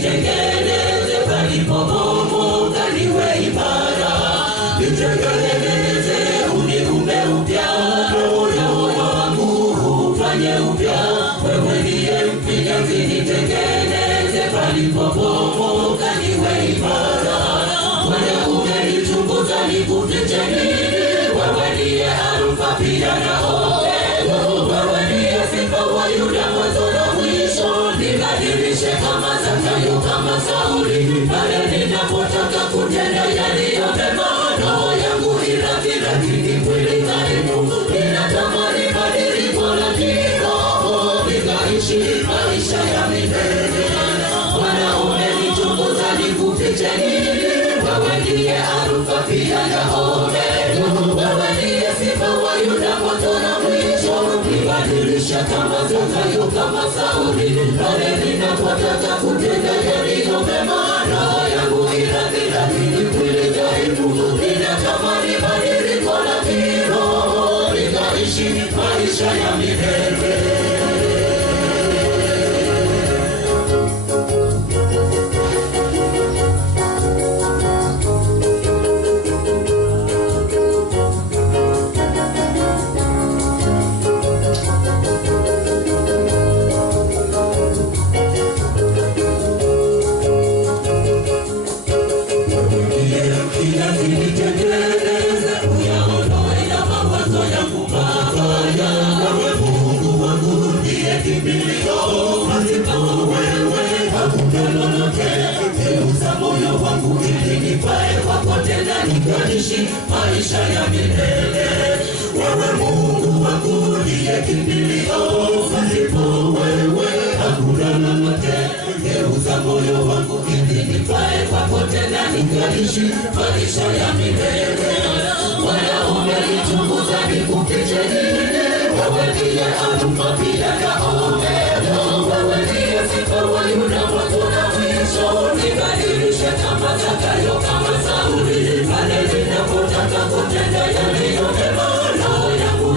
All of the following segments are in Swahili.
nitengeneze palipobomoka niwe imara. Nitengeneze uniumbe upya, moyo wangu ufanye upya. Wewe ndiye mfinyanzi, nitengeneze palipobomoka niwe imara. Bwana umenichunguza nikufiche nini? Wewe ndiye Alfa pia na Omega. Wewe ndiye Simba wa Yuda, mwanzo na mwisho. Nibadilishe kama Zakayo, kama Sauli, pale ninapotaka kutenda yaliyo mema. Roho yangu lakini mwili dhaifu, ninatamani badiliko la kiroho, nikaishi maisha ya milele. Bwana umenichunguza nikufiche nini? Wewe ndiye Alfa pia na Omega. Wewe ndiye Simba wa Yuda, mwanzo na mwisho. Nibadilishe kama Zakayo, kama Sauli, pale ninapotaka kutenda yaliyo mema. Roho yangu lakini mwili dhaifu, ninatamani badiliko la kiroho, nikaishi maisha ya milele. Maisha ya milele. Wewe Mungu wangu ndiye kimbilio, pasipo wewe hakuna lolote. Geuza moyo wangu ili nifae kwako tena, nikaishi maisha ya milele. Bwana umenichunguza nikufiche nini? Wewe ndiye Alfa pia na Omega. Wewe ndiye Simba wa Yuda, mwanzo na mwisho. Nibadilishe kama Zakayo, kama Sauli, pale ninapotaka kutenda yaliyo mema. Roho yangu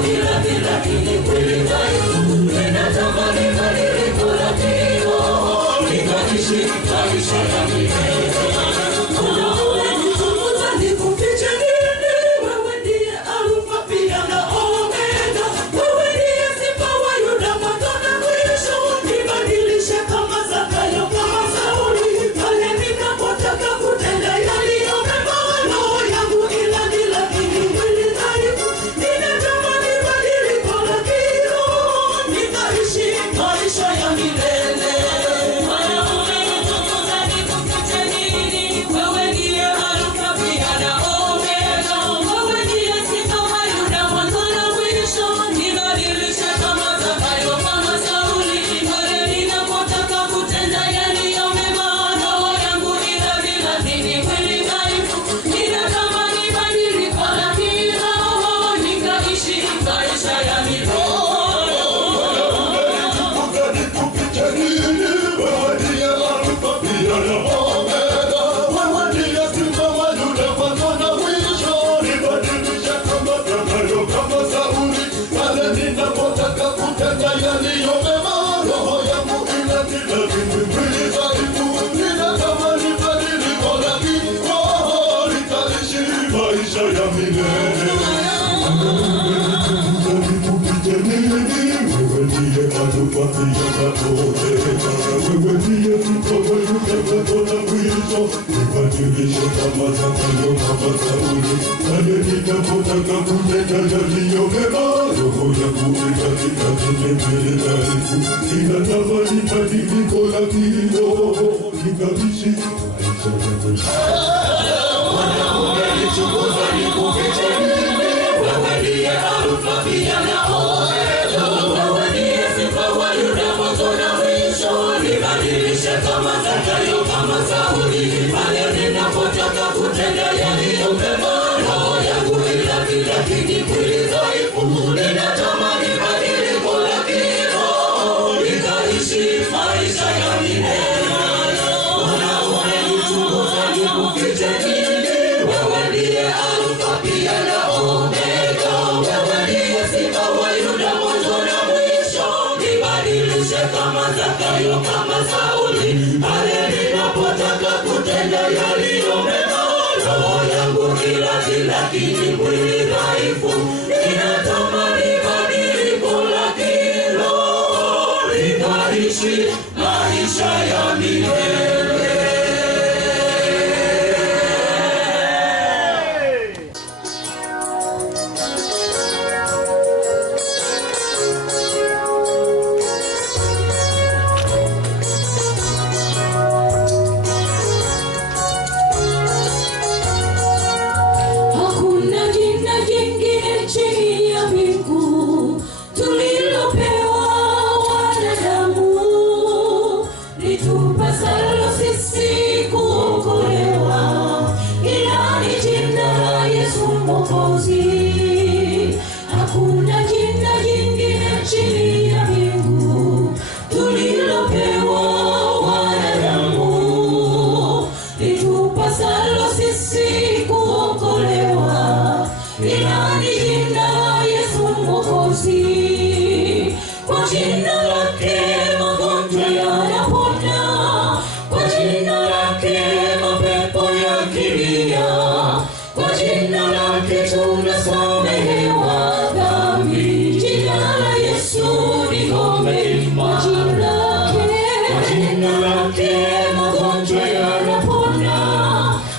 lakini mwili dhaifu, ninatamani badiliko la kiroho, nikaishi maisha ya milele. Bwana umenichunguza nikufiche nini? Wewe ndiye Alfa pia na Omega. Wewe ndiye Simba wa Yuda, mwanzo na mwisho. Nibadilishe kama Zakayo, kama Sauli, pale ninapotaka kutenda yaliyo mema. Roho yangu lakini mwili dhaifu, ninatamani badiliko la kiroho, nikaishi maisha ya milele. Bwana umenichunguza nikufiche nini? Wewe ndiye Alfa pia na Omega. Wewe ndiye Simba wa Yuda, mwanzo na mwisho. Nibadilishe kama Zakayo, kama Sauli, pale ninapotaka kutenda yaliyo mema. Roho yangu lakini mwili dhaifu, ninatamani badiliko la kiroho, nikaishi maisha ya milele. Nibadilishe kama Zakayo, kama Sauli, pale ninapotaka kutenda yaliyo mema. Roho yangu lakini mwili dhaifu, ninatamani badiliko la kiroho, nikaishi maisha ya milele. Bwana umenichunguza nikufiche nini? Wewe ndiye Alfa pia na Omega. Wewe ndiye Simba wa Yuda, mwanzo na mwisho. Nibadilishe kama Zakayo, kama Sauli, pale ninapotaka kutenda yaliyo mema. Roho yangu lakini mwili dhaifu, ninatamani badiliko la kiroho, nikaishi maisha ya milele. Bwana umenichunguza nikufiche nini? Wewe ndiye Alfa pia na Omega. Wewe ndiye Simba wa Yuda, mwanzo na mwisho. Nibadilishe kama Zakayo, kama Sauli, pale tuishi maisha ya milele. Hakuna jina jingine chini ya mbingu tulilopewa wanadamu litupasalo sisi kuokolewa, ila ni jina la Yesu Mwokozi. Kwa jina lake magonjwa yanapona, kwa jina lake mapepo yakimbia, kwa jina lake tunasamehewa dhambi. Jina la Yesu ni ngome imara, kwa jina lake magonjwa yanapona,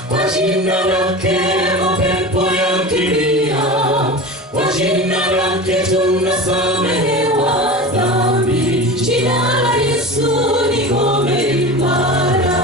kwa jina lake mapepo yakimbia, kwa jina lake tunasamehewa dhambi. Jina la Yesu ni ngome imara.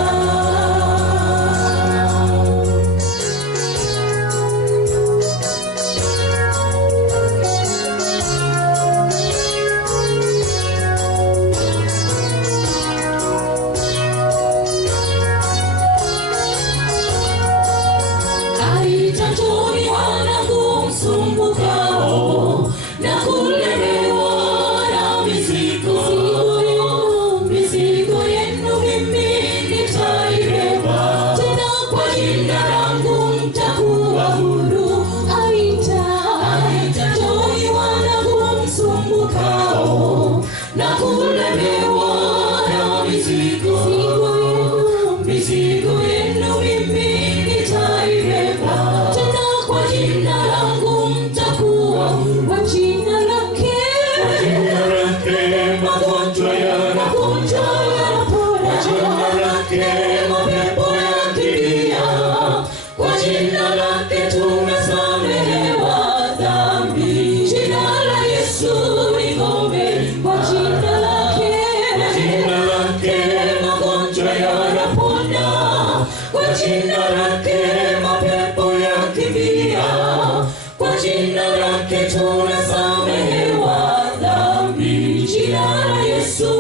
Aitachoni wanangu msumbukao na kulemewa na mizigo yenu mimi nitaibeba, tena kwa jina langu mtakuwa huru. Aitachoni wanangu msumbukao na kulemewa na mizigo yenu mimi nitaibeba, tena kwa jina langu mtakuwa huru. Kwa jina lake magonjwa yanapona, kwa jina lake mapepo yakimbia, kwa jina lake tunasamehewa dhambi. Jina la Yesu ni ngome, kwa jina lake magonjwa yanapona, kwa jina lake mapepo yakimbia, kwa jina lake tunasamehewa dhambi. Jina la Yesu